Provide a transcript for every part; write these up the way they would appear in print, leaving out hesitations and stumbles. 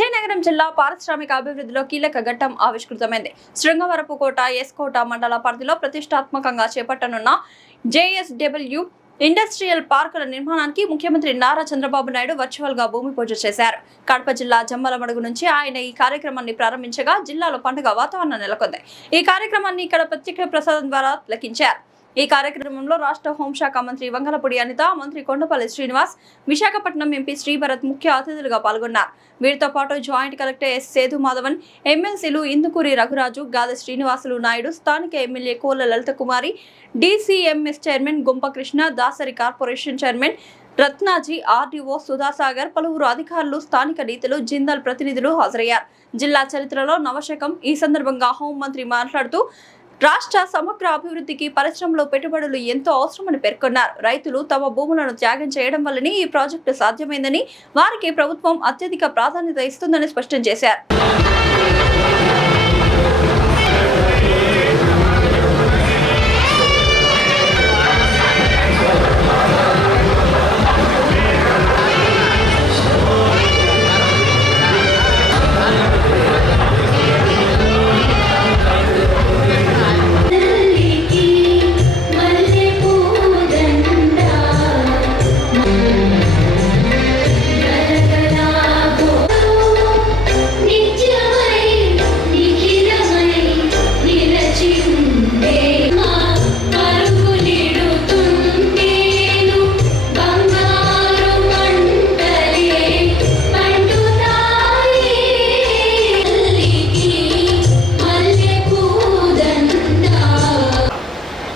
విజయనగరం జిల్లా పారిశ్రామిక అభివృద్ధిలో కీలక ఘట్టం ఆవిష్కృతమైంది. శృంగవరపుకోట ఎస్కోట మండల పరిధిలో ప్రతిష్టాత్మకంగా చేపట్టనున్న జేఎస్డబ్ల్యూ ఇండస్ట్రియల్ పార్కుల నిర్మాణానికి ముఖ్యమంత్రి నారా చంద్రబాబు నాయుడు వర్చువల్ గా భూమి పూజ చేశారు. కడప జిల్లా జమ్మలమడుగు నుంచి ఆయన ఈ కార్యక్రమాన్ని ప్రారంభించగా జిల్లాలో పండుగ వాతావరణం నెలకొంది. ఈ కార్యక్రమాన్ని ఇక్కడ ప్రత్యేక ప్రసాదం ద్వారా తిలకించారు. ఈ కార్యక్రమంలో రాష్ట్ర హోంశాఖ మంత్రి వంగలపూడి అనిత, మంత్రి కొండపల్లి శ్రీనివాస్, విశాఖపట్నం ఎంపీ శ్రీభరత్ ముఖ్య అతిథులుగా పాల్గొన్నారు. వీరితో పాటు జాయింట్ కలెక్టర్ ఎస్ సేదు మాధవన్, ఎమ్మెల్సీలు ఇందుకూరి రఘురాజు, గాలి శ్రీనివాసులు నాయుడు, స్థానిక MLA Kola Lalitha Kumari, DCMS chairman Gumpakrishna, Dasari corporation chairman Ratnaji, RDO Sudhasagar, పలువురు అధికారులు, స్థానిక నేతలు, జిందాల్ ప్రతినిధులు హాజరయ్యారు. జిల్లా చరిత్రలో నవశకం. ఈ సందర్భంగా హోంమంత్రి మాట్లాడుతూ రాష్ట్ర సమగ్ర అభివృద్ధికి పరిశ్రమలో పెట్టుబడులు ఎంతో అవసరమని పేర్కొన్నారు. రైతులు తమ భూములను త్యాగం చేయడం వల్లనే ఈ ప్రాజెక్టు సాధ్యమైందని, వారికి ప్రభుత్వం అత్యధిక ప్రాధాన్యత ఇస్తుందని స్పష్టం చేశారు.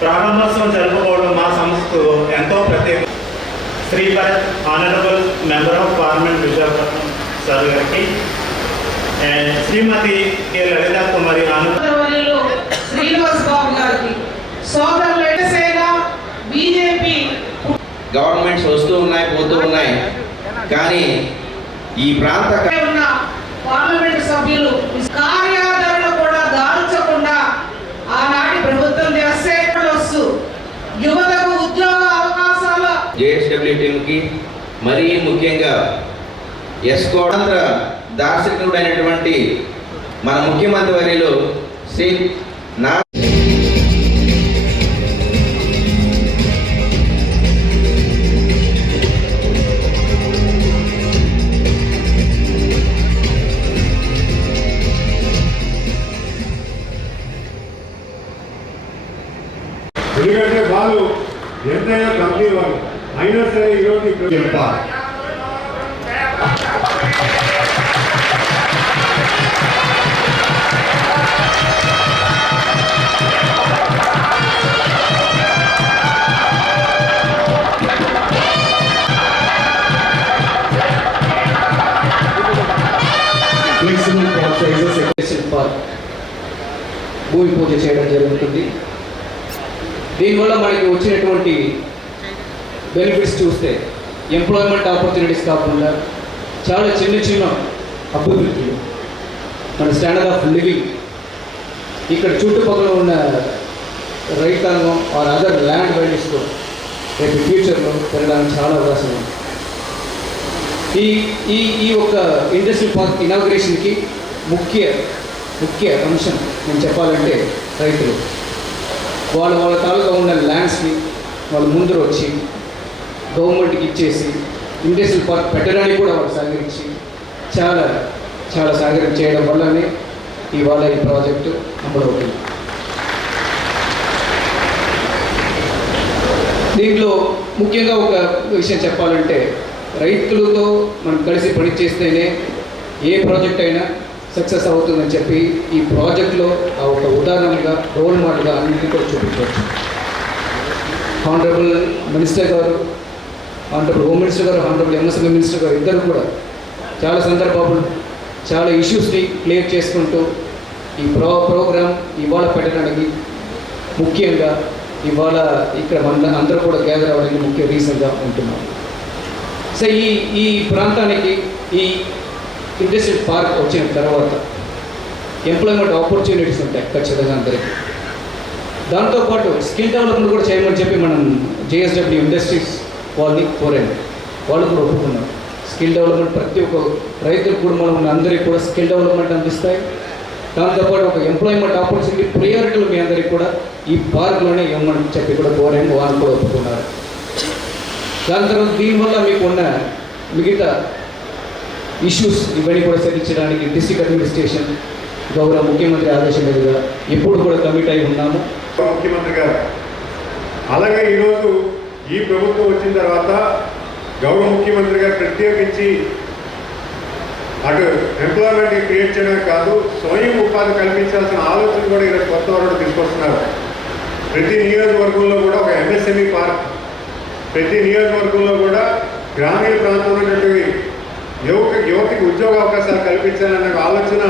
ప్రారంభోత్సవం జరుపుకోవడం మా సంస్థకు ఎంతో ప్రత్యేక. Sribharat honourable member of parliament Visakhapatnam sir గారికి, శ్రీమతి కె లలిత కుమారి, శ్రీనివాస్ బాబు గారికి, సోదరులు సేన బీజేపీ గవర్నమెంట్స్ వస్తూ ఉన్నాయి, పోతూ ఉన్నాయి, కానీ ఈ ప్రాంత ఉన్న పార్లమెంట్ సభ్యులు కార్యాచరణ కూడా దాల్చకుండా ఆనాటి ప్రభుత్వం చేస్తే యువతకు ఉద్యోగ అవకాశాలు జేఎస్డబ్ల్యూ టీంకి మరీ ముఖ్యంగా స్వతంత్ర దార్శనికుడైనటువంటి మన ముఖ్యమంత్రి వర్యులు శ్రీ నా ఎందుకంటే వాళ్ళు ఎంతైనా కంపెనీ వాళ్ళు అయినా సరే ఈరోజు ఇక్కడ చెప్పాలి. భూమి పూజ చేయడం జరుగుతుంది. దీనివల్ల మనకి వచ్చినటువంటి బెనిఫిట్స్ చూస్తే ఎంప్లాయ్మెంట్ ఆపర్చునిటీస్ కాకుండా చాలా చిన్న చిన్న అభివృద్ధులు, మన స్టాండర్డ్ ఆఫ్ లివింగ్, ఇక్కడ చుట్టుపక్కల ఉన్న రైతాంగం ఆర్ అదర్ ల్యాండ్ వాల్యూస్తో రేపు ఫ్యూచర్లో పెరగడానికి చాలా అవకాశం ఉంది. ఈ ఒక ఇండస్ట్రియల్ పార్క్ ఇనాగ్రేషన్కి ముఖ్య అంశం నేను చెప్పాలంటే రైతులు వాళ్ళ తాలూకా ఉన్న ల్యాండ్స్ని వాళ్ళు ముందర వచ్చి గవర్నమెంట్కి ఇచ్చేసి ఇండస్ట్రియల్ పార్క్ పెట్టడానికి కూడా వాళ్ళు సహకరించి చాలా సహకారం చేయడం వల్లనే ఇవాళ ఈ ప్రాజెక్టు అమలవుతుంది. దీంట్లో ముఖ్యంగా ఒక విషయం చెప్పాలంటే రైతులతో మనం కలిసి పనిచేస్తేనే ఏ ప్రాజెక్ట్ అయినా సక్సెస్ అవుతుందని చెప్పి ఈ ప్రాజెక్ట్లో ఒక ఉదాహరణగా రోల్ మోడల్గా అన్నింటినీ కూడా చూపించవచ్చు. ఆనరబుల్ మినిస్టర్ గారు, ఆనరబుల్ హోమ్ మినిస్టర్ గారు, ఆనరబుల్ ఎంఎస్ఎంఈ మినిస్టర్ గారు ఇద్దరు కూడా చాలా సందర్భాలు చాలా ఇష్యూస్ని క్లియర్ చేసుకుంటూ ఈ ప్రోగ్రామ్ ఇవాళ పెట్టడానికి ముఖ్యంగా ఇవాళ ఇక్కడ మన అందరూ కూడా గ్యాదర్ అవ్వడానికి ముఖ్య రీజన్గా ఉంటున్నాం. సో ఈ ప్రాంతానికి ఈ ఇండస్ట్రియల్ పార్క్ వచ్చిన తర్వాత ఎంప్లాయ్మెంట్ ఆపర్చునిటీస్ ఉంటాయి ఖచ్చితంగా అందరికీ. దాంతోపాటు స్కిల్ డెవలప్మెంట్ కూడా చేయమని చెప్పి మనం జేఎస్డబ్ల్యూ ఇండస్ట్రీస్ వాళ్ళని కోరాము, వాళ్ళు కూడా ఒప్పుకున్నారు. స్కిల్ డెవలప్మెంట్ ప్రతి ఒక్క రైతుల కుటుంబంలో ఉన్న అందరికీ కూడా స్కిల్ డెవలప్మెంట్ అందిస్తాయి. దాంతోపాటు ఒక ఎంప్లాయ్మెంట్ ఆపర్చునిటీ ప్రియారిటీలు మీ అందరికీ కూడా ఈ పార్కులోనే ఇవ్వమని చెప్పి కూడా కోరాము, వాళ్ళు కూడా ఒప్పుకున్నారు. దాని తర్వాత దీనివల్ల మీకు ఉన్న మిగతా ఇష్యూస్ ఇవన్నీ కూడా సెటిల్ డిస్ట్రిక్ట్ అడ్మినిస్ట్రేషన్ గౌరవ ముఖ్యమంత్రి ఆదేశం మీదుగా ఎప్పుడు కూడా కమిట్ అయి ఉన్నాము. ముఖ్యమంత్రి గారు అలాగే ఈరోజు ఈ ప్రభుత్వం వచ్చిన తర్వాత గౌరవ ముఖ్యమంత్రి గారు ప్రత్యేకించి అటు ఎంప్లాయ్మెంట్ క్రియేట్ చేయడమే కాదు, స్వయం ఉపాధి కల్పించాల్సిన ఆలోచన కూడా ఈరోజు కొత్త వరకు తీసుకొస్తున్నారు. ప్రతి నియోజకవర్గంలో కూడా ఒక ఎంఎస్ఎంఈ పార్క్, ప్రతి నియోజకవర్గంలో కూడా గ్రామీణ ప్రాంతంలో ఉన్నటువంటి యువతకి ఉద్యోగ అవకాశాలు కల్పించాలనే ఆలోచన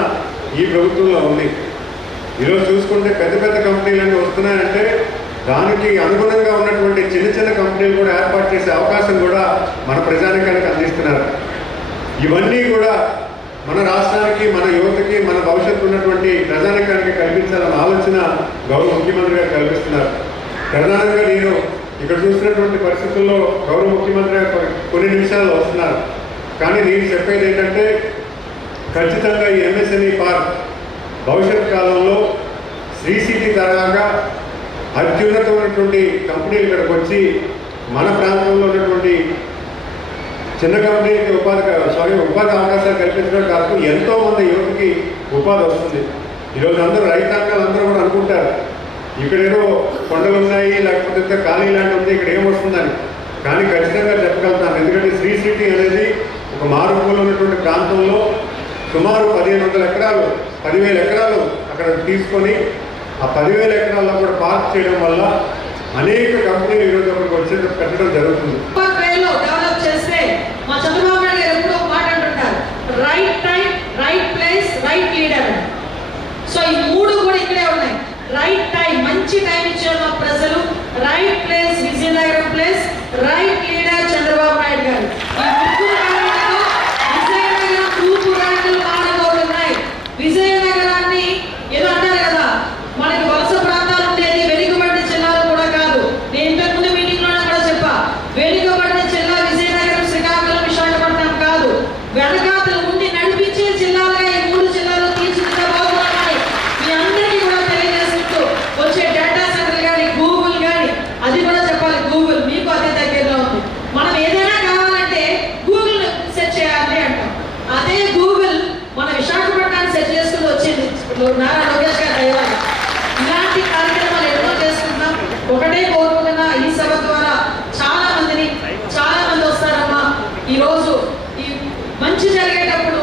ఈ ప్రభుత్వంలో ఉంది. ఈరోజు చూసుకుంటే పెద్ద పెద్ద కంపెనీలన్నీ వస్తున్నాయంటే దానికి అనుగుణంగా ఉన్నటువంటి చిన్న చిన్న కంపెనీలు కూడా ఏర్పాటు చేసే అవకాశం కూడా మన ప్రజానికానికి అందిస్తున్నారు. ఇవన్నీ కూడా మన రాష్ట్రానికి, మన యువతకి, మన భవిష్యత్తు ఉన్నటువంటి ప్రజానికానికి కల్పించాలన్న ఆలోచన గౌరవ ముఖ్యమంత్రి గారు కల్పిస్తున్నారు. ప్రధానంగా నేను ఇక్కడ చూసినటువంటి పరిస్థితుల్లో గౌరవ ముఖ్యమంత్రి గారు కొన్ని నిమిషాల్లో వస్తున్నారు. కానీ నేను చెప్పేది ఏంటంటే ఖచ్చితంగా ఈ ఎంఎస్ఎంఈ పార్క్ భవిష్యత్ కాలంలో శ్రీ సిటీ తరహాగా అత్యున్నతమైనటువంటి కంపెనీలు ఇక్కడికి వచ్చి మన ప్రాంతంలో ఉన్నటువంటి చిన్న కంపెనీకి ఉపాధి అవకాశాలు కల్పించడం కాదు, ఎంతోమంది యువతకి ఉపాధి వస్తుంది. ఈరోజు అందరూ రైతాంగాలు అందరూ కూడా అనుకుంటారు ఇక్కడేదో కొండలు ఉన్నాయి, లేకపోతే ఖాళీ ల్యాండ్ ఉంది, ఇక్కడ ఏమొస్తుందని. కానీ ఖచ్చితంగా చెప్పగలుగుతాను, ఎందుకంటే శ్రీ సిటీ అనేది ఒక మారుమూల ఉన్నటువంటి ప్రాంతంలో సుమారు 1500 ఎకరాలు 10,000 ఎకరాలు అక్కడ తీసుకొని ఆ 10,000 ఎకరాల్లో కూడా పార్క్ చేయడం వల్ల అనేక కంపెనీలు ఈరోజు అక్కడికి వచ్చి పెట్టడం జరుగుతుంది. డెవలప్ చేస్తే మా చంద్రబాబు నాయుడు గారు ఎప్పుడో ఒక మాట అంటుంటారు, right time, right place, right leader. So ఈ మూడు కూడా ఇక్కడే ఉన్నాయి. రైట్ టైం, మంచి టైం ఇచ్చారు మా ప్రజలు. Right place Vizianagaram place, right leader Chandrababu Naidu గారు. విజయనగరం తూర్పు గంటలు మారబోతున్నాయి. విజయనగరాన్ని ఏదో అంటారు కదా, మనకి వలస ప్రాంతాలు ఉండేది వెనుకబడిన జిల్లాలు కూడా కాదు. నేను ఇంతకుముందు మీటింగ్ లో కూడా చెప్పా, వెనుకబడిన జిల్లా విజయనగరం, శ్రీకాకుళం, విశాఖపట్నం కాదు, వెనకాతలు ఉండి నడిపించే జిల్లాలుగా ఈ మూడు జిల్లాలు తీర్చిదిద్దబోతున్నాయి. మీ అందరికీ కూడా తెలియజేస్తూ వచ్చే డేటా సెంటర్ కానీ, గూగుల్ కానీ, అది కూడా చెప్పాలి, గూగుల్ మీకు అదే దగ్గరలో ఉంది. మనం ఏదైనా కావాలంటే గూగుల్ సెర్చ్ చేయాలి అంటాం, అదే గూగుల్ మన విశాఖపట్నాన్ని సెర్చ్ చేసుకుని వచ్చింది నారా లోకేష్ గారు దయవాలి. ఇలాంటి కార్యక్రమాలు ఎన్నో చేసుకుంటాం. ఒకటే కోరుకుంటున్నా, ఈ సభ ద్వారా చాలా మంది వస్తారమ్మా. ఈరోజు ఈ మంచి జరిగేటప్పుడు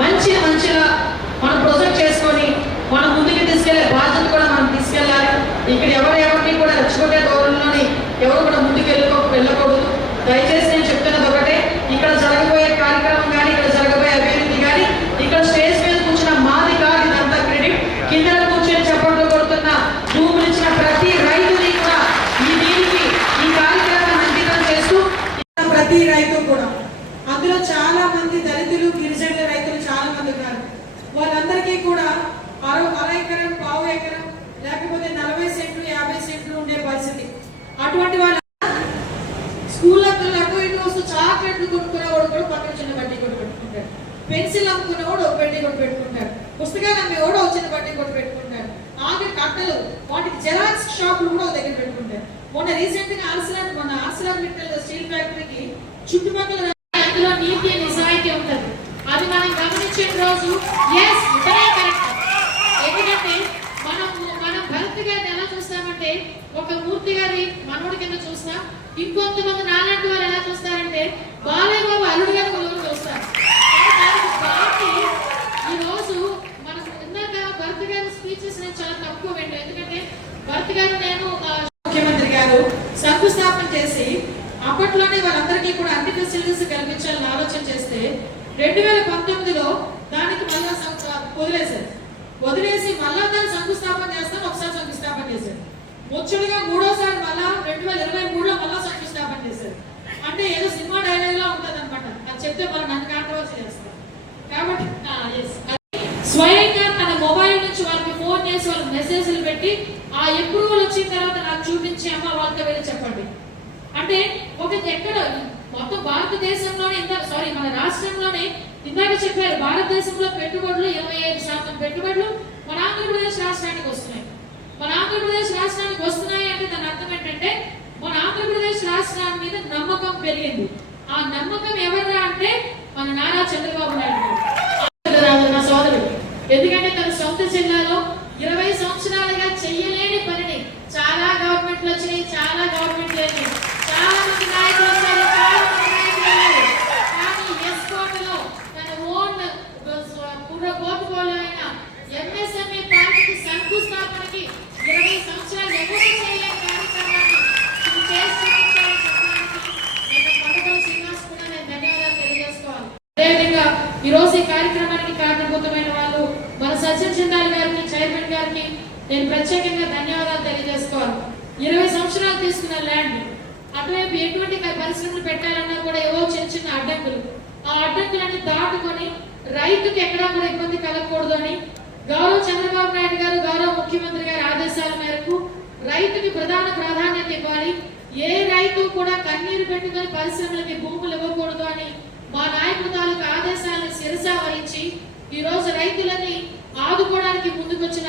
మంచిగా మనం ప్రొజెక్ట్ చేసుకొని మనం ముందుకు తీసుకెళ్లే బాధ్యత కూడా మనం తీసుకెళ్ళాలి. ఇక్కడ ఎవరిని కూడా రెచ్చగొట్టే ధోరణిలోని ఎవరు కూడా ముందుకు వెళ్ళకూడదు. దయచేసి నేను చెప్తున్నది ఒకటే, ఇక్కడ జరగబోయే కార్యక్రమం కానీ, ఇక్కడ జరగబోయే అభివృద్ధి కానీ, ఇక్కడ స్టేజ్ మీద కూర్చున్న మాది కాదు ఇదంతా క్రెడిట్. కింద కూర్చొని చప్పట్లు కొడుతున్న భూములు ఇచ్చిన ప్రతి రైతుని కూడా దీనికి ఈ కార్యక్రమాన్ని అంకితం చేస్తూ ప్రతి రైతు కూడా, అందులో చాలా మంది దళితులు, గిరిజన రైతులు చాలా మంది ఉన్నారు. వాళ్ళందరికీ కూడా అర ఎకరం, పావు ఎకరం, లేకపోతే 40 సెంట్లు 50 సెంట్లు ఉండే పరిస్థితి. అటువంటి వాళ్ళ స్కూల్లో పిల్లలకు ఇటు వస్తూ చాక్లెట్లు కొనుక్కునేవాడు కూడా పక్కన చిన్న బట్టి కొట్టు పెట్టుకుంటాడు, పెన్సిల్ అమ్ముకునేవాడు ఒక పెట్టి కొట్టు పెట్టుకుంటాడు, పుస్తకాలు అమ్మేవాడు ఒక చిన్న బట్టి కొట్టు పెట్టుకుంటాడు, ఆఖరి కట్టలు వాటికి జెరాక్స్ షాపులు కూడా ఒక దగ్గర పెట్టుకుంటారు. మొన్న రీసెంట్ గా ఆర్సిలార్ స్టీల్ ఫ్యాక్టరీకి చుట్టుపక్కల అందులో నీతి నిజాయితీ ఉంటుంది. అది మనం గమనించిన రోజు ఎందుకంటే మనం భరత్ గారిని ఎలా చూస్తామంటే ఒక మూర్తి గారి మనోడి కింద చూస్తాం. ఇంకొంతమంది నాలాంటి వారు ఎలా చూస్తారంటే బాలయ్య బాబు అల్లుడు గారి కొలువులు చూస్తారు. ఈ రోజు మనకు ఇందాక భరత్ గారి స్పీచెస్ నేను చాలా తక్కువ వింటాను, ఎందుకంటే భరత్ గారు నేను ముఖ్యమంత్రి గారు శంకుస్థాపన చేసి అప్పట్లోనే వాళ్ళందరికీ కూడా అన్ని ఫెసిలిటీస్ కల్పించాలని ఆలోచన చేస్తే 2019లో దానికి మళ్ళా వదిలేసి మళ్ళా దాన్ని శంకుస్థాపన చేస్తాను. ఒకసారి శంకుస్థాపన చేశారు, ముచ్చుడుగా మూడోసారి మళ్ళా 2023లో మళ్ళా శంకుస్థాపన చేశారు. అంటే ఏదో సినిమా డైలాగ్ లా ఉంటది అనమాట. అది చెప్తే వాళ్ళు నన్ను కాంట్రవర్సీ చేస్తారు. కాబట్టి స్వయంగా తన మొబైల్ నుంచి వాళ్ళకి ఫోన్ చేసి వాళ్ళకి మెసేజ్లు పెట్టి ఆ అప్రూవల్ వచ్చిన తర్వాత నాకు చూపించి అమ్మ వాళ్ళతో వెళ్ళి చెప్పండి అంటే ఒక ఎక్కడ మొత్తం భారత భారతదేశంలోనే మన రాష్ట్రంలోనే ఇందాక చెప్పారు, భారతదేశంలో పెట్టుబడులు 25% పెట్టుబడులు మన ఆంధ్రప్రదేశ్ రాష్ట్రానికి వస్తున్నాయి. మన ఆంధ్రప్రదేశ్ రాష్ట్రానికి వస్తున్నాయి అంటే దాని అర్థం ఏంటంటే మన ఆంధ్రప్రదేశ్ రాష్ట్రాన్ని మీద నమ్మకం పెరిగింది. ఆ నమ్మకం ఎవరా అంటే మన నారా చంద్రబాబు నాయుడు గారు, నా సోదరుడు. ఎందుకంటే తన సొంత జిల్లాలో 20 సంవత్సరాలుగా చెయ్యలేని పనిని చాలా గవర్నమెంట్లు వచ్చినాయి, చాలా గవర్నమెంట్ లేదు, చాలా మంది నాయకులు వచ్చారు, చాలా మంది నాయకులు వెళ్ళారు. కానీ ఎస్కోటలో తన ఓన్ పోర్ట్ఫోలియో అయిన ఎంఎస్ఎంఈ పార్టీకి శంకుస్థాపనకి 20 సంవత్సరాలు ఎవరు చేయలేని కార్యక్రమాన్ని ఇది చేసి చూపించాలని చెప్పడానికి నేను పండుగల శ్రీనివాస్ కూడా నేను ధన్యవాదాలు తెలియజేసుకోవాలి. అదేవిధంగా ఈ రోజు ఈ కార్యక్రమానికి కారణభూతమైన వాళ్ళు మన సచిన్ జిందాల్ గారికి, చైర్మన్ గారికి నేను ప్రత్యేకంగా ధన్యవాదాలు తెలియజేసుకోవాలి. 20 సంవత్సరాలు తీసుకున్న ల్యాండ్, అటువైపు ఎటువంటి పరిశ్రమలు పెట్టాలన్నా కూడా ఏవో చిన్న చిన్న అడ్డంకులు, ఆ అడ్డంకులన్నీ దాటుకొని రైతుకి ఎక్కడా కూడా ఇబ్బంది కలగకూడదు అని గౌరవ చంద్రబాబు నాయుడు గారు, గౌరవ ముఖ్యమంత్రి గారి ఆదేశాల మేరకు రైతుకి ప్రధాన ప్రాధాన్యత ఇవ్వాలి, ఏ రైతు కూడా కన్నీరు పెట్టుకొని పరిశ్రమలకి భూములు ఇవ్వకూడదు అని మా నాయకుడు తాలూకు ఆదేశాలను శిరసా వహించి ఈ రోజు రైతులని ఆదుకోవడానికి ముందుకొచ్చిన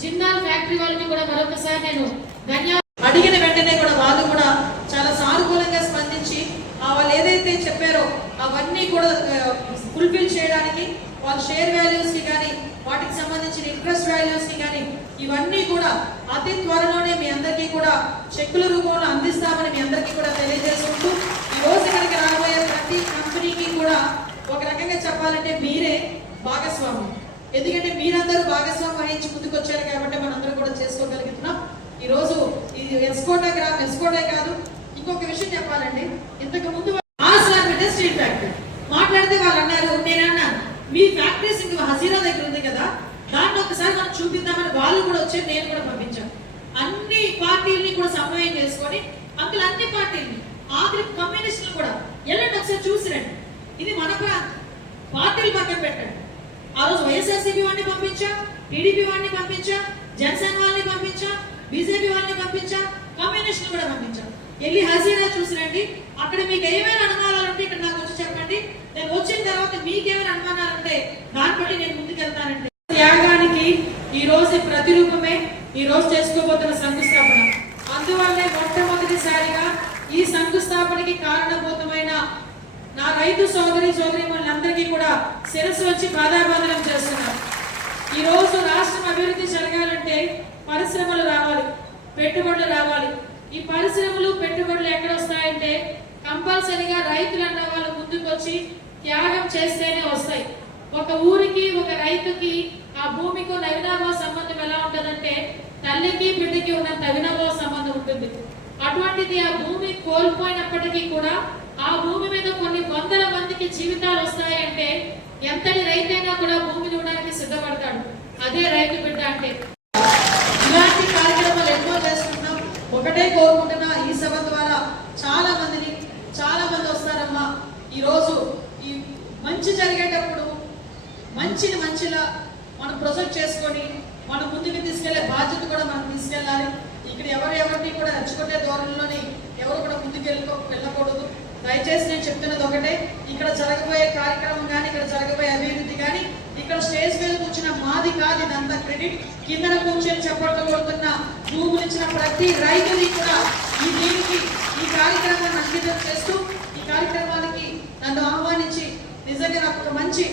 జిందాల్ ఫ్యాక్టరీ వాళ్ళకి కూడా మరొకసారి నేను ధన్యవాదాలు. అడిగిన వెంటనే కూడా వాళ్ళు కూడా చాలా సానుకూలంగా స్పందించి వాళ్ళు ఏదైతే చెప్పారో అవన్నీ కూడా ఫుల్ఫిల్ చేయడానికి వాళ్ళ షేర్ వాల్యూస్ కి కానీ వాటికి సంబంధించిన ఇంట్రెస్ట్ వాల్యూస్ కి కానీ ఇవన్నీ కూడా అతి త్వరలోనే మీ అందరికీ కూడా చెక్కుల రూపంలో అందిస్తామని మీ అందరికీ కూడా తెలియజేసుకుంటూ ఈ రోజు ఇక్కడికి రాబోయే ప్రతి కంపెనీకి కూడా ఒక రకంగా చెప్పాలంటే మీరే భాగస్వామి. ఎందుకంటే మీరందరూ భాగస్వామి వహించి ముందుకు వచ్చారు కాబట్టి మనందరూ కూడా చేసుకోగలుగుతున్నాం. ఈ రోజు ఇది ఎస్కోటే కాదు, ఇంకొక విషయం చెప్పాలండి. ఇంతకు ముందు స్టీల్ ఫ్యాక్టరీ మాట్లాడితే వాళ్ళు అన్నారు, నేను అన్నాను మీ ఫ్యాక్టరీస్ ఇంకా హజీరా దగ్గర ఉంది కదా, దాన్ని ఒకసారి మనం చూపిద్దామని వాళ్ళు కూడా వచ్చి నేను కూడా పంపించాను. అన్ని పార్టీలని కూడా సమన్వయం చేసుకొని అందులో అన్ని పార్టీలని ఆఖరి కమ్యూనిస్టులు కూడా వెళ్ళండి ఒకసారి చూసిరండి, ఇది మన ప్రాంతం, పార్టీలు పక్కన పెట్టండి. ఆ రోజు వైఎస్ఆర్సీపీ వాడిని పంపించా, టీడీపీ వాడిని పంపించా, జనసేన వాళ్ళని పంపించా, బీజేపీ వాళ్ళని పంపించా, కమ్యూనిస్టులు కూడా పంపించా. వెళ్ళి హజీరా చూసిరండి, అక్కడ మీకు ఏమైనా అనుమానాలు ఉంటే ఇక్కడ నాకు వచ్చి చెప్పండి, నేను వచ్చిన తర్వాత మీకేమైనా అనుమానాలు ఉంటే దాన్ని బట్టి నేను ముందుకెళ్తానండి. త్యాగానికి ఈ రోజు ప్రతిరూపమే ఈ రోజు చేసుకోబోతున్న శంకుస్థాపన. అందువల్లే మొట్టమొదటిసారిగా ఈ శంకుస్థాపనకి కారణభూతమైన నా రైతు సోదరీమణులందరికీ కూడా శిరస్సు వచ్చి పాదాబంధనం చేస్తున్నారు. ఈ రోజు రాష్ట్రం అభివృద్ధి జరగాలంటే పరిశ్రమలు రావాలి, పెట్టుబడులు రావాలి. ఈ పరిశ్రమలు పెట్టుబడులు ఎక్కడ వస్తాయంటే కంపల్సరీగా రైతులు అన్న వాళ్ళు ముందుకు వచ్చి త్యాగం చేస్తేనే వస్తాయి. ఒక ఊరికి ఒక రైతుకి ఆ భూమికి నవీనాభావ సంబంధం ఎలా ఉంటుందంటే తల్లికి బిడ్డకి ఉన్న నవీనాభావ సంబంధం ఉంటుంది. అటువంటిది ఆ భూమి కోల్పోయినప్పటికీ కూడా ఆ భూమి మీద కొన్ని వందల మందికి జీవితాలు వస్తాయంటే ఎంతటి రైతైనా కూడా భూమి చూడడానికి సిద్ధపడతాడు. అదే రైతు బిడ్డ అంటే. ఇలాంటి కార్యక్రమాలు ఎన్నో చేసుకుంటున్నాం. ఒకటే కోరుకుంటున్నా, ఈ సభ ద్వారా చాలా మంది వస్తారమ్మా. ఈ రోజు ఈ మంచి జరిగేటప్పుడు మంచిలా మనం ప్రొజెక్ట్ చేసుకొని మనం ముందుకు తీసుకెళ్లే బాధ్యత కూడా మనం తీసుకెళ్ళాలి. ఇక్కడ ఎవరిని కూడా రెచ్చగొట్టే ధోరణిలోని ఎవరు కూడా ముందుకు వెళ్ళకూడదు. దయచేసి నేను చెప్తున్నది ఒకటే, ఇక్కడ జరగబోయే కార్యక్రమం కానీ ఇక్కడ జరగబోయే అభివృద్ధి కానీ ఇక్కడ స్టేజ్ మీద కూర్చున్న మాది కాదు, ఇదంతా క్రెడిట్. కిందన కూర్చొని చెప్పబడుతున్న భూములు ఇచ్చిన ప్రతి రైతుని కూడా ఈ కార్యక్రమాన్ని అంకితం చేస్తూ ఈ కార్యక్రమానికి నన్ను ఆహ్వానించి నిజంగా నాకు ఒక మంచి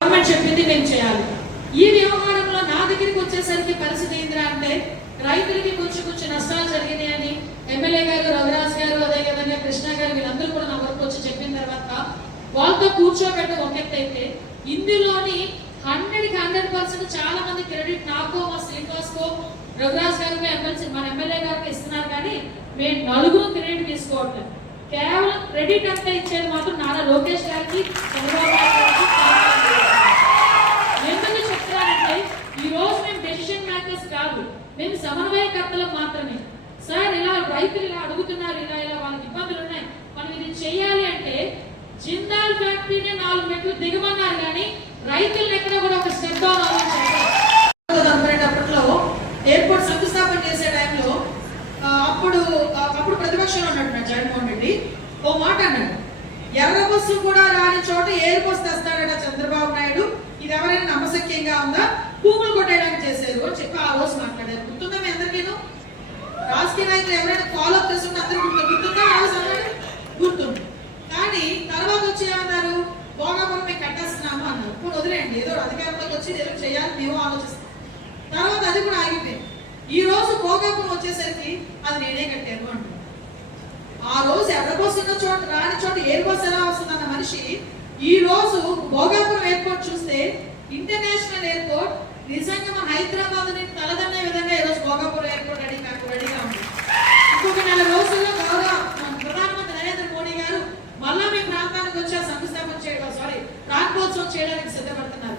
గవర్నమెంట్ చెప్పింది నేను చేయాలి. ఈ వ్యవహారంలో నా దగ్గరికి వచ్చేసరికి పరిస్థితి ఏంద్రా అంటే రైతులకి కొంచెం నష్టాలు జరిగినాయని ఎమ్మెల్యే గారు, రఘురాజ్ గారు, అదేవిధంగా కృష్ణ గారు వీళ్ళందరూ కూడా నా వరకు వచ్చి చెప్పిన తర్వాత వాళ్ళతో కూర్చోబెట్ట ఒక ఎత్తు అయితే ఇందులోని 100% చాలా మంది క్రెడిట్ నాకో, మా శ్రీనివాస్కో, రఘురాజ్ గారికి, మన ఎమ్మెల్యే గారికి ఇస్తున్నారు. కానీ మేము నలుగురు క్రెడిట్ తీసుకోవట్లేదు. కేవలం క్రెడిట్ అంతా ఇచ్చేది మాత్రం నారా లోకేష్ గారికి, చంద్రబాబు నాయుడు గారికి. ఎందుకు చెప్తానంటే ఈ రోజు మేము డెసిషన్ మేకర్స్ కాదు, మేము సమన్వయకర్తలు మాత్రమే. సార్ ఇలా రైతులు ఇలా అడుగుతున్నారు, ఇలా వాళ్ళకి ఇబ్బందులు ఉన్నాయి, మనం ఇది చెయ్యాలి అంటే జిందాల్ ఫ్యాక్టరీని 4 మెట్లు దిగమన్నారు కానీ రైతులను ఎక్కడ కూడా ఒక స్టెప్ డౌన్ అప్పట్లో ఎయిర్పోర్ట్ శంకుస్థాపన చేసే టైంలో అప్పుడు ప్రతిపక్షంలో ఉన్నట్టున్నాడు జగన్మోహన్ రెడ్డి. ఓ మాట అన్నాడు, ఎర్ర బస్సు కూడా రాని చోట ఏరు బస్సు తెస్తాడట చంద్రబాబు నాయుడు, ఇది ఎవరైనా నమ్మశక్యంగా ఉందా, భూములు కొట్టేయడానికి చేశారు అని చెప్పి ఆ రోజు మాట్లాడారు. గుర్తుందా మీ అందరికీను? రాజకీయ నాయకులు ఎవరైనా ఫాలో అప్ చేస్తుంటే అందరూ గుర్తుందా? ఆ రోజు అన్నాడు, గుర్తుంది. కానీ తర్వాత వచ్చి ఏమన్నారు, భోగాపురం మేము కట్టేస్తున్నాము అన్నారు. ఇప్పుడు వదిలేయండి, ఏదో అధికారంలోకి వచ్చి ఏదో చేయాలి మేము ఆలోచిస్తాం. తర్వాత అది కూడా ఆగిపోయింది. ఈ రోజు భోగాపురం వచ్చేసరికి అది నేనే కట్టాను అంటున్నాను. ఆ రోజు ఎర్ర బస్సు ఉన్న చోట రాని చోట ఎయిర్ బస్ ఎలా వస్తుందన్న మనిషి ఈ రోజు భోగాపురం ఎయిర్పోర్ట్ చూస్తే ఇంటర్నేషనల్ ఎయిర్పోర్ట్ నిజంగా మన హైదరాబాద్ ని తలదన్నే విధంగా ఈ రోజు భోగాపురం ఎయిర్పోర్ట్ రెడీగా ఉంది. ఇంకొక 4 రోజుల్లో గౌరవ ప్రధానమంత్రి నరేంద్ర మోడీ గారు మళ్ళా మీ ప్రాంతానికి వచ్చి శంకుస్థాపన చేయడం ప్రారంభోత్సవం చేయడానికి సిద్ధపడుతున్నారు.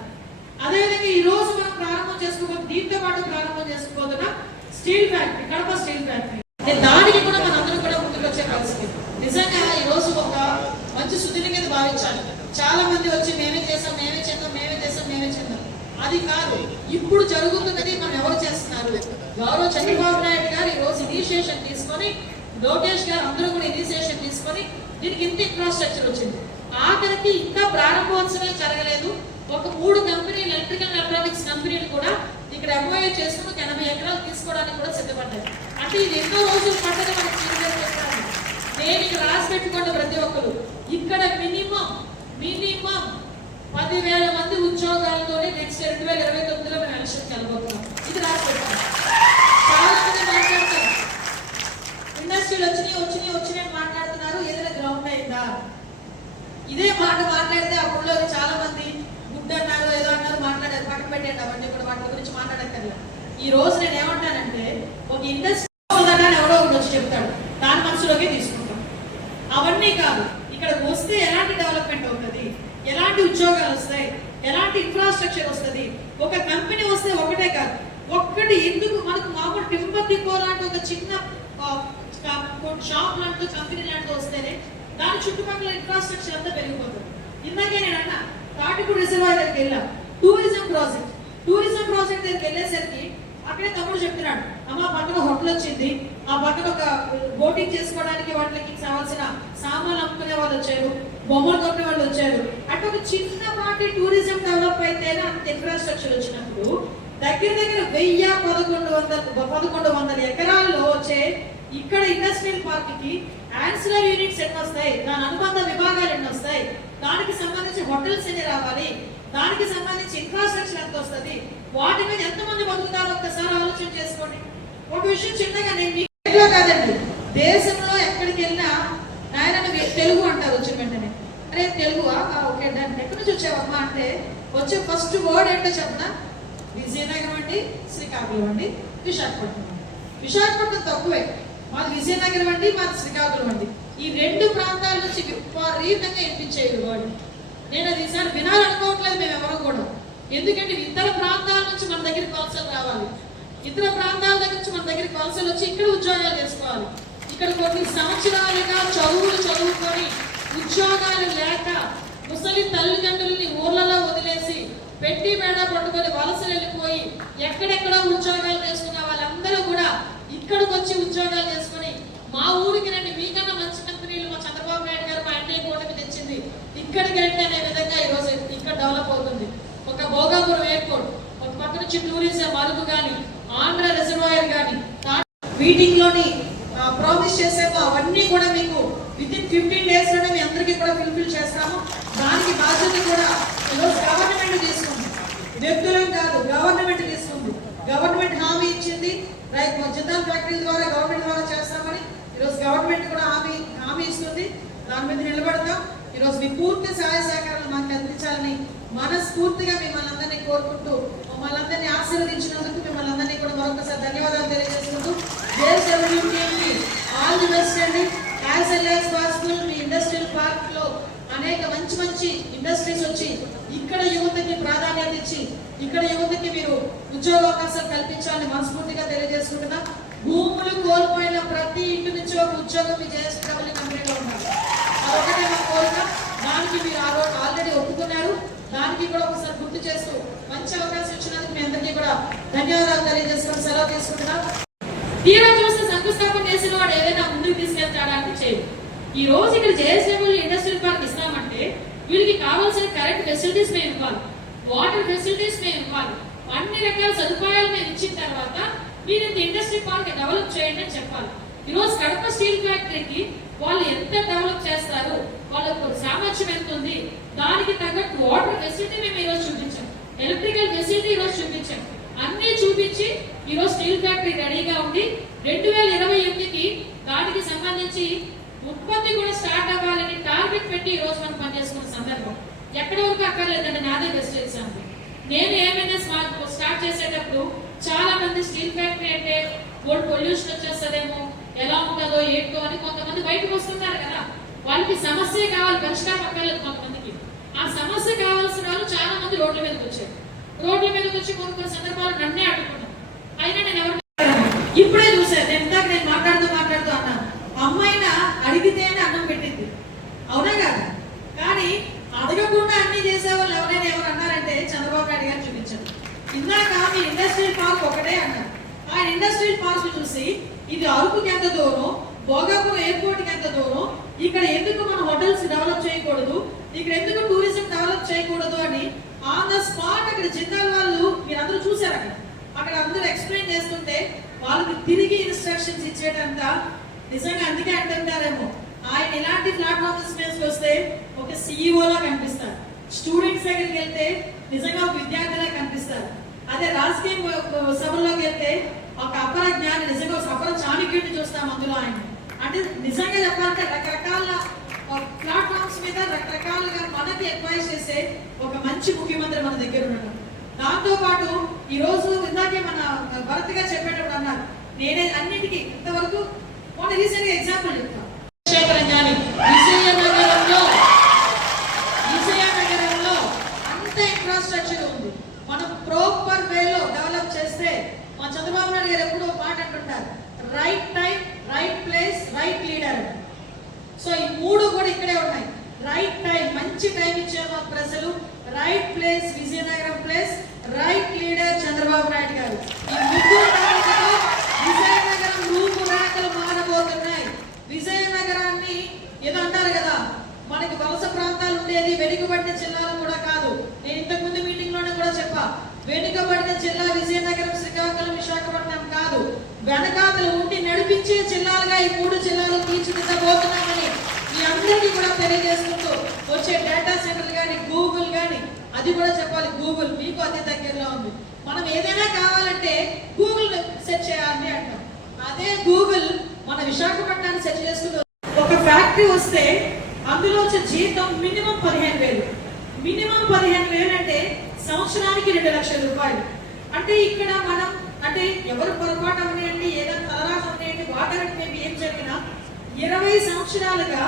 అదేవిధంగా ఈ రోజు మనం ప్రారంభం చేసుకోబోతున్న దీంతో పాటు ప్రారంభం చేసుకోబోతున్న steel factory, Kadapa steel factory, దానికి కూడా మనందరం కూడా ముందుకు వచ్చే పరిస్థితి. నిజంగా ఈ రోజు ఒక మంచి శుద్ధిని మీద భావించాలి. చాలా మంది వచ్చి మేమే చేసాం, మేమే చేద్దాం, మేమే చేసాం, మేమే చేద్దాం. అది కాదు, ఇప్పుడు జరుగుతున్నది మనం ఎవరు చేస్తున్నారు. గౌరవ చంద్రబాబు నాయుడు గారు ఈ రోజు ఇనిషియేషన్ తీసుకొని, లోకేష్ గారు అందరూ కూడా ఇనిషియేషన్ తీసుకొని దీనికి ఇంత ఇన్ఫ్రాస్ట్రక్చర్ వచ్చింది. ఆఖరికి ఇంకా ప్రారంభోత్సవమే జరగలేదు. ఒక 3 కంపెనీలు, ఎలక్ట్రికల్ ఎలక్ట్రానిక్స్ కంపెనీలు కూడా ఇక్కడ ఎంఓఏ చేసుకుని 80 ఎకరాలు తీసుకోవడానికి కూడా సిద్ధపడ్డాయి. అంటే ఇది ఎన్నో రోజులు పడ్డది మనకి చెప్పాలి. నేను ఇక్కడ రాసి పెట్టుకోండి ప్రతి ఒక్కరు, ఇక్కడ మినిమం 10,000 మంది ఉద్యోగాలతో నెక్స్ట్ 2029లో మేము ఎలక్షన్ వెళ్ళబోతున్నాం. ఇది రాసి పెట్టుకోండి. చాలా మంది మాట్లాడతారు, ఇండస్ట్రీలు వచ్చినాయి మాట్లాడుతున్నారు, ఏదైనా గ్రౌండ్ అయిందా? ఇదే మాట మాట్లాడితే అప్పుడు చాలా మంది గుడ్ అన్నారు, ఏదో అన్నారు, మాట్లాడారు, పక్కన పెట్టండి. అవన్నీ కూడా వాటి గురించి మాట్లాడక్కర్లేదు. ఈ రోజు నేను ఏమంటానంటే, ఒక ఇండస్ట్రీ ఉందని ఎవడో ఒకటి వచ్చి చెప్తాడు, దాని మనసులోకి తీసుకుంటాం. అవన్నీ కాదు, ఇక్కడ వస్తే ఎలాంటి డెవలప్మెంట్ అవుతుంది, ఎలాంటి ఉద్యోగాలు వస్తాయి, ఎలాంటి ఇన్ఫ్రాస్ట్రక్చర్ వస్తుంది. ఒక కంపెనీ వస్తే ఒకటే కాదు, ఒక్కటి ఎందుకు మనకు మామూలు టింబర్ డిపో లాంటి ఒక చిన్న షాప్ లాంటి కంపెనీ లాంటిది వస్తేనే దాని చుట్టుపక్కల ఇన్ఫ్రాస్ట్రక్చర్ అంతా పెరిగిపోతుంది. ఇందాకే నేను అన్నా, తాటిపూడి రిజర్వాయర్ దగ్గరికి వెళ్ళాం, టూరిజం ప్రాజెక్ట్ దగ్గరికి వెళ్ళేసరికి అక్కడే తమ్ముడు చెప్తున్నాడు, అమ్మ పక్కన హోటల్ వచ్చింది, ఆ పక్కన ఒక బోటింగ్ చేసుకోవడానికి వాటికి కావాల్సిన సామాన్లు అమ్ముకునే వాళ్ళు వచ్చారు, బొమ్మలు కొట్టే వాళ్ళు వచ్చారు. అంటే ఒక చిన్నపాటి టూరిజం డెవలప్ అయితేనే అంత ఇన్ఫ్రాస్ట్రక్చర్ వచ్చినప్పుడు దగ్గర 1100 ఎకరాల్లో వచ్చే ఇక్కడ ఇండస్ట్రియల్ పార్క్ కి యాన్సిలరీ యూనిట్స్ ఎన్ని వస్తాయి, దాని అనుబంధ విభాగాలు ఎన్ని వస్తాయి, దానికి సంబంధించి హోటల్స్ ఎన్ని రావాలి, దానికి సంబంధించి ఇన్ఫ్రాస్ట్రక్చర్ ఎంత వస్తుంది, వాటి మీద ఎంతమంది బతుకుతారో ఒక్కసారి ఆలోచన చేసుకోండి. ఒక విషయం చిన్నగా నేను మీకు కాదండి, దేశంలో ఎక్కడికి వెళ్ళినా నాయన తెలుగు అంటారు వచ్చిన వెంటనే, అరే తెలుగువా, ఓకే దాన్ని ఎక్కడి నుంచి వచ్చావమ్మా అంటే వచ్చే ఫస్ట్ వర్డ్ ఏంటో చెప్పనా, విజయనగరం అండి, శ్రీకాకుళం అండి, విశాఖపట్నం తక్కువే, మాది విజయనగరం అండి, మాది శ్రీకాకుళం అండి. ఈ 2 ప్రాంతాల నుంచి విపరీతంగా వినిపించేది వర్డ్. నేను అది ఈసారి వినాలనుకోవట్లేదు మేము ఎవరు కూడా, ఎందుకంటే ఇతర ప్రాంతాల నుంచి మన దగ్గరికి వలసలు రావాలి, ఇతర ప్రాంతాల దగ్గర నుంచి మన దగ్గరికి వలసలు వచ్చి ఇక్కడ ఉద్యోగాలు చేసుకోవాలి. ఇక్కడ కొన్ని సంవత్సరాలుగా చదువుకొని ఉద్యోగాలు లేక ముసలి తల్లిదండ్రుల్ని ఊర్లలో వదిలేసి పెట్టి మేడ పట్టుకొని వలసలు వెళ్ళిపోయి ఎక్కడెక్కడో ఉద్యోగాలు చేసుకున్న వాళ్ళందరూ కూడా ఇక్కడికి వచ్చి ఉద్యోగాలు చేసుకుని మా ఊరికి రండి, మీకన్నా మంచి కంపెనీలు మా చంద్రబాబు నాయుడు గారు మా ఎన్డీఏ కూటమి తెచ్చింది, ఇక్కడికి రండి అనే విధంగా ఈరోజు ఇక్కడ డెవలప్ అవుతుంది. ఒక భోగాపురం ఎయిర్పోర్ట్, ఒక పక్క నుంచి టూరిజం అరుగు కానీ, ఆంధ్ర రిజర్వాయర్ కానీ, మీటింగ్ లోని ప్రామిస్ చేసాము అవన్నీ కూడా మీకు వితిన్ 15 days లోనే మీ అందరికీ కూడా ఫుల్ఫిల్ చేస్తాము. దానికి బాధ్యత కూడా ఈరోజు గవర్నమెంట్ తీసుకుంది, వ్యక్తులం కాదు, గవర్నమెంట్ తీసుకుంది. గవర్నమెంట్ హామీ ఇచ్చింది, రైట్ జిందాల్ ఫ్యాక్టరీ ద్వారా గవర్నమెంట్ ద్వారా చేస్తామని ఈరోజు గవర్నమెంట్ కూడా హామీ ఇస్తుంది. దాని మీద నిలబడతాం. ఈరోజు మీ పూర్తి సహాయ సహకారాలు మాకు అందించాలని మనస్ఫూర్తిగా మిమ్మల్ని అందరినీ కోరుకుంటూ, మమ్మల్ని అందరినీ ఆశీర్వదించినందుకు మిమ్మల్ని అందరినీ కూడా మరొకసారి ధన్యవాదాలు తెలియజేసుకుంటూ, ఆల్ ది బెస్ట్ అండి. యాజ్ ఎల్ యాజ్ పాసిబుల్ మీ ఇండస్ట్రియల్ పార్క్ లో అనేక మంచి ఇండస్ట్రీస్ వచ్చి ఇక్కడ యువతకి ప్రాధాన్యత ఇచ్చి ఇక్కడ యువతకి మీరు ఉద్యోగ అవకాశాలు కల్పించాలని మనస్ఫూర్తిగా తెలియజేసుకుంటున్నా. భూములు కోల్పోయిన ప్రతి ఇంటి నుంచి ఒక ఉద్యోగం మీ JSW కంపెనీలో ఉన్నారు, అదొకటే మా కోరిక. దానికి మీరు ఆ రోజు ఆల్రెడీ ఒప్పుకున్నారు, దానికి కూడా ఒకసారి గుర్తు చేస్తూ మంచి అవకాశం ఇచ్చినందుకు మీ అందరికీ కూడా ధన్యవాదాలు తెలియజేసుకొని సెలవు తీసుకుంటున్నాం. తీరా చూస్తే శంకుస్థాపన చేసిన వాడు ఏదైనా ముందుకు తీసుకెళ్తాడా అంటే చేయదు. ఈ రోజు ఇక్కడ జేఎస్డబ్ల్యూ ఇండస్ట్రియల్ పార్క్ ఇస్తామంటే వీళ్ళకి కావాల్సిన కరెక్ట్ ఫెసిలిటీస్ మేము ఇవ్వాలి, వాటర్ ఫెసిలిటీస్ మేము ఇవ్వాలి, అన్ని రకాల సదుపాయాలు మేము ఇచ్చిన తర్వాత మీరు ఇంత ఇండస్ట్రీ పార్క్ డెవలప్ చేయండి అని చెప్పాలి. ఈ రోజు కడప స్టీల్ ఫ్యాక్టరీకి వాళ్ళు ఎంత డెవలప్ చేస్తారు, వాళ్ళ సామర్థ్యం ఎంత ఉంది, దానికి తగ్గట్టు వాటర్ ఫెసిలిటీ మేము ఈ రోజు చూపించాం, ఎలక్ట్రికల్ ఫెసిలిటీ ఈ రోజు చూపించాం, అన్ని చూపించి ఈ రోజు స్టీల్ ఫ్యాక్టరీ రెడీగా ఉంది. 2028కి దానికి సంబంధించి ఉత్పత్తి కూడా స్టార్ట్ అవ్వాలని టార్గెట్ పెట్టి ఈ రోజు మనం పనిచేసుకున్న సందర్భం. ఎక్కడ వరకు అక్కర్లేదండి, నాదే బెస్ట్ ఎగ్జాంపుల్. నేను ఏమైనా స్టార్ట్ చేసేటప్పుడు చాలా మంది స్టీల్ ఫ్యాక్టరీ అంటే ఓల్డ్ పొల్యూషన్ వచ్చేస్తుందేమో, ఎలా ఉంటుందో ఏంటో అని కొంతమంది బయటకు వస్తున్నారు కదా, వాళ్ళకి సమస్య కావాలి, పరిష్కారం అక్కర్లేదు కొంతమందికి. ఆ సమస్య కావాల్సిన వాళ్ళు చాలా మంది రోడ్ల మీదకి వచ్చారు. రోడ్ల మీదకి వచ్చి కొన్ని సందర్భాలు నన్నే అడుగుతున్నాను. అయినా నేను ఎవరు ఇప్పుడే చూసాను, ఇందాక నేను మాట్లాడుతూ అన్నాను, అమ్మాయిన అడిగితేనే అన్నం పెట్టింది, అవునా కదా? కానీ అడగకుండా అన్ని చేసే వాళ్ళు ఎవరైనా ఎవరు అన్నారంటే చంద్రబాబు నాయుడు గారు చూపించారు. ఇందాక మీ ఇండస్ట్రియల్ పార్క్ ఒకటే అన్నారు. ఆ ఇండస్ట్రియల్ పార్క్ చూసి ఇది అరకుకి ఎంత దూరం, భోగాపురం ఎయిర్పోర్ట్ కి ఎంత దూరం, ఇక్కడ ఎందుకు మనం హోటల్స్ డెవలప్ చేయకూడదు, ఇక్కడ ఎందుకు టూరిజం డెవలప్ చేయకూడదు అని ఆన్ ద స్పాట్ అక్కడ జిందాల్ వాళ్ళు మీరందరూ చూసారు. అక్కడ అందరూ ఎక్స్ప్లెయిన్ చేస్తుంటే వాళ్ళకి తిరిగి ఇన్స్ట్రక్షన్స్ ఇచ్చేటంత నిజంగా అందుకే అంటుంటారేమో ఆయన ఇలాంటి ప్లాట్ఫామ్స్ మీద వస్తే ఒక సిఇఓలా కనిపిస్తారు, స్టూడెంట్స్ దగ్గరికి వెళ్తే నిజంగా ఒక విద్యార్థిలా కనిపిస్తారు. అదే రాజకీయ సభల్లోకి వెళ్తే ఒక అపర జ్ఞాని, నిజంగా ఒక అపర చాణక్యుడిని చూస్తాం అందులో ఆయన. అంటే నిజంగా చెప్పాలంటే రకరకాల ప్లాట్ఫామ్స్ మీద రకరకాలుగా మనకి అడ్వైస్ చేసే ఒక మంచి ముఖ్యమంత్రి మన దగ్గర ఉన్నాడు. దాంతో పాటు ఈ రోజు ఇందాకే మన భరత్ గారు చెప్పేటప్పుడు అన్నారు, నేనే అన్నిటికీ ఇంతవరకు మొన్న రీసెంట్ గా ఎగ్జాంపుల్ చెప్తాను. విజయనగరంలో అంత ఇన్ఫ్రాస్ట్రక్చర్ ఉంది, మనం ప్రాపర్ వేలో డెవలప్ చేస్తే మా చంద్రబాబు నాయుడు గారు ఎప్పుడూ మాట అంటుంటారు, right time, right place, right leader. So ఈ మూడు కూడా ఇక్కడే ఉన్నాయి. రైట్ టైం, మంచి టైం ఇచ్చారు మాకు ప్రజలు, right place Vizianagaram place, right leader Chandrababu Naidu గారు. ఈ ముగ్గురు విజయనగరం రూపురేఖలు మారబోతున్నాయి. విజయనగరాన్ని ఏదో అంటారు కదా, మనకి వలస ప్రాంతాలు ఉండేది వెనుకబడిన జిల్లాలు కూడా కాదు. నేను ఇంతకుముందు మీటింగ్ లోనే కూడా చెప్పా, వెనుకబడిన జిల్లా విజయనగరం, శ్రీకాకుళం, విశాఖపట్నం కాదు, వెనకాతలు ఉండి నడిపించే జిల్లాలుగా ఈ 3 జిల్లాలు తీర్చిదిద్దబోతున్నామని మీ అందరికీ కూడా తెలియజేసుకుంటూ వచ్చే డేటా సెంటర్లు కానీ గూగుల్ కానీ అది కూడా చెప్పాలి. గూగుల్ మీకు అతి దగ్గరలో ఉంది. మనం ఏదైనా కావాలంటే గూగుల్ సెర్చ్ చేయాలి అంటాం. అదే గూగుల్ మన విశాఖపట్నాన్ని సెర్చ్ చేసుకుంటూ ఒక ఫ్యాక్టరీ వస్తే అందులో వచ్చే జీతం మినిమం 15,000. మినిమం 15,000 అంటే సంవత్సరానికి 2 లక్షల రూపాయలు. అంటే ఇక్కడ మనం అంటే ఎవరు పొరపాటు అవనియండి, ఏదైనా తలరాజు అవనియండి, వాటర్ మేము ఏం జరిగినా 20 సంవత్సరాలుగా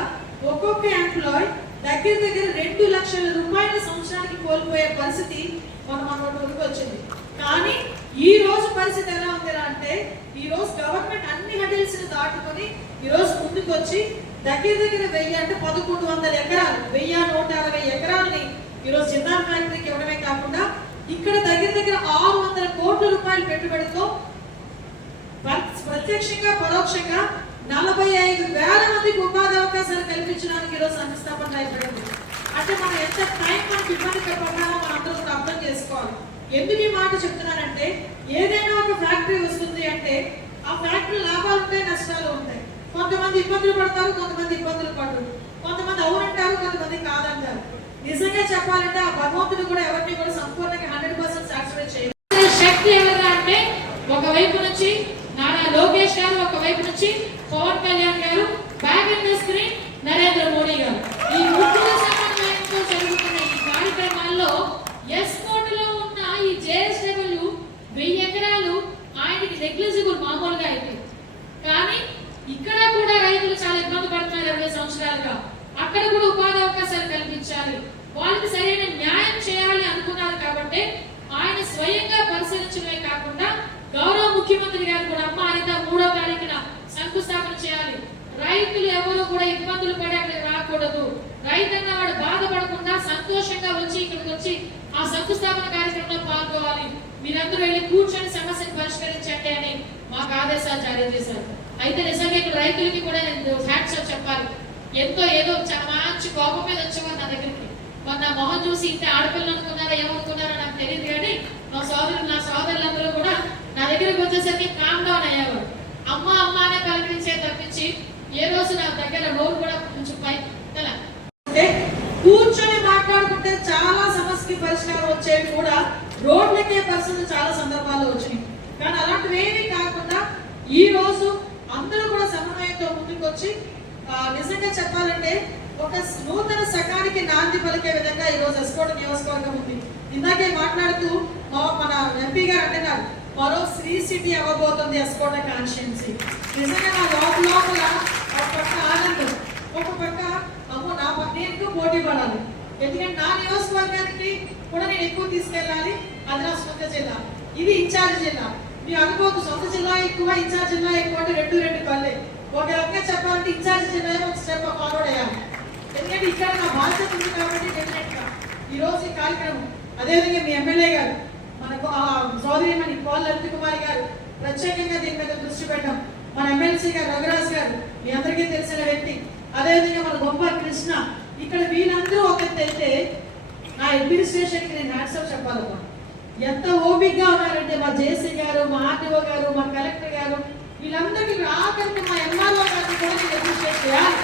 ఒక్కొక్క ఎంప్లాయ్ దగ్గర 2 లక్షల రూపాయల సంవత్సరానికి కోల్పోయే పరిస్థితి మన వరకు వచ్చింది. కానీ ఈ రోజు పరిస్థితి ఎలా ఉంది అంటే, ఈ రోజు గవర్నమెంట్ అన్ని హెడిల్స్ ని దాటుకొని ఈ రోజు ముందుకు వచ్చి దగ్గర 1000 అంటే 1100 ఎకరాలు, 1160 ఎకరాలని ఈ రోజు జిందాల్ ఫ్యాక్టరీకి ఇవ్వడమే కాకుండా ఇక్కడ దగ్గర 600 కోట్ల రూపాయలు పెట్టుబడితో ప్రత్యక్షంగా పరోక్షంగా 45,000 మందికి ఉపాధి అవకాశాలు కల్పించడానికి ఈరోజు శంకుస్థాపన అయిపోయింది. అంటే మనం ఎంత టైం మనకి ఇబ్బంది పడ్డామో మనం అందరూ కూడా అర్థం చేసుకోవాలి. ఎందుకు ఈ మాట చెప్తున్నానంటే, ఏదైనా ఒక ఫ్యాక్టరీ వస్తుంది అంటే ఆ ఫ్యాక్టరీ లాభాలు ఉంటాయి, నష్టాలు ఉంటాయి. కొంతమంది ఇబ్బందులు పడతారు, కొంతమంది ఇబ్బందులు పడరు, కొంతమంది అవునంటారు, కొంతమంది కాదంటారు. నిజంగా చెప్పాలంటే ఆ భగవంతుడు కూడా ఎవరిని కూడా సంపూర్ణంగా 100% సాటిస్ఫై చేయలేదు. శక్తి ఎవరు అంటే ఒకవైపు నుంచి నారా లోకేష్ గారు, ఒకవైపు నుంచి పవన్ కళ్యాణ్ గారు, back in the screen Narendra Modi గారు. ఈ ముగ్గురు సమన్వయంతో జరుగుతున్న ఈ కార్యక్రమాల్లో ఎస్కోట్ లో ఉన్న ఈ జేఎస్డబ్ల్యూ 1000 ఎకరాలు ఆయనకి నెగ్లిజిబుల్ మామూలుగా అయితే, కానీ ఇక్కడ కూడా రైతులు చాలా ఇబ్బంది పడుతున్నారు 20 సంవత్సరాలుగా. అక్కడ కూడా ఉపాధి అవకాశాలు కల్పించాలి, వాళ్ళకి సరైన న్యాయం చేయాలి అనుకున్నారు. కాబట్టి ఆయన స్వయంగా పరిశీలించడమే కాకుండా గౌరవ ముఖ్యమంత్రి గారు కూడా అమ్మ ఆయన 3వ తారీఖున శంకుస్థాపన చేయాలి. రైతులు ఎవరు కూడా ఇబ్బందులు పడి అక్కడికి రాకూడదు, రైతన్న వాడు బాధపడకుండా సంతోషంగా వచ్చి ఇక్కడికి వచ్చి ఆ శంకుస్థాపన కార్యక్రమంలో పాల్గొవాలి. మీరందరూ వెళ్ళి కూర్చొని సమస్యను పరిష్కరించండి అని మాకు ఆదేశాలు జారీ చేశారు. అయితే నిజంగా ఇక్కడ రైతులకి కూడా నేను హ్యాట్స్ ఆఫ్ చెప్పాలి. ఏదో మంచి కోపం మీద వచ్చేవారు నా దగ్గరికి. మరి నా మొహం చూసి ఇంత ఆడపిల్లలు అనుకున్నారా ఏమనుకున్నారో నాకు తెలియదు, కానీ నా సోదరులందరూ కూడా నా దగ్గరికి వచ్చేసరికి కామ్ డౌన్ అయ్యేవారు. అమ్మ అమ్మ అనే పలకరించే తప్పించి ఏ రోజు నా దగ్గర నోరు కూడా కొంచెం పై కూర్చొని మాట్లాడుకుంటే చాలా సమస్యకి పరిష్కారం వచ్చేవి కూడా రోడ్లకే పరిస్థితులు చాలా సందర్భాల్లో వచ్చినాయి. కానీ అలాంటివి ఏమీ కాకుండా ఈ రోజు అందరూ కూడా సమన్వయంతో ముందుకు వచ్చి నిజంగా చెప్పాలంటే ఒక నూతన శకానికి నాంది పలికే విధంగా ఈ రోజు ఎస్కోట నియోజకవర్గం ఉంది. ఇందాకే మాట్లాడుతూ మన ఎంపీ గారు అంటున్నారు మరో శ్రీ సిటీ అవ్వబోతుంది ఎస్కోట కాన్స్టిట్యున్సీ. నిజంగా నా లోపల ఒక పక్క ఆనందం, ఒక పక్క అమ్మో నేను పోటీ పడాలి, ఎందుకంటే నా నియోజకవర్గానికి కూడా నేను ఎక్కువ తీసుకెళ్ళాలి. అది నా సొంత జిల్లా, ఇది ఇన్ఛార్జ్ జిల్లా. మీరు అనుకోవద్దు సొంత జిల్లా ఎక్కువ ఇన్ఛార్జ్ జిల్లా ఎక్కువ అంటే రెండు కళ్ళే. ఒక రకంగా చెప్పాలంటే ఇన్ఛార్జ్ జిల్లా ఒక స్టెప్ ఫార్వర్డ్ అయ్యాలి, ఎందుకంటే ఇక్కడ నా బాధ్యత ఉంది కాబట్టి డెఫినెట్గా ఈరోజు ఈ కార్యక్రమం. అదేవిధంగా మీ ఎమ్మెల్యే గారు మనకు సోదరిమణి కోళ్ళ లలిత కుమారి గారు ప్రత్యేకంగా దీని మీద దృష్టి పెట్టాం. మన ఎమ్మెల్సీ గారు రఘురాజ్ గారు మీ అందరికీ తెలిసిన వ్యక్తి. అదేవిధంగా మన గొప్ప కృష్ణ, ఇక్కడ వీళ్ళందరూ ఒక అయితే నా అడ్మినిస్ట్రేషన్కి నేను హ్యాట్సాప్ చెప్పాలమ్మా. ఎంత ఓపికగా ఉన్నారంటే మా జేసీ గారు, మా ఆర్టీఓ గారు, మా కలెక్టర్ గారు, వీళ్ళందరికీ ఆఖరికి మా ఎంఆర్ఓ గారిని కూడా నేను అప్రిషియేట్ చేయాలి.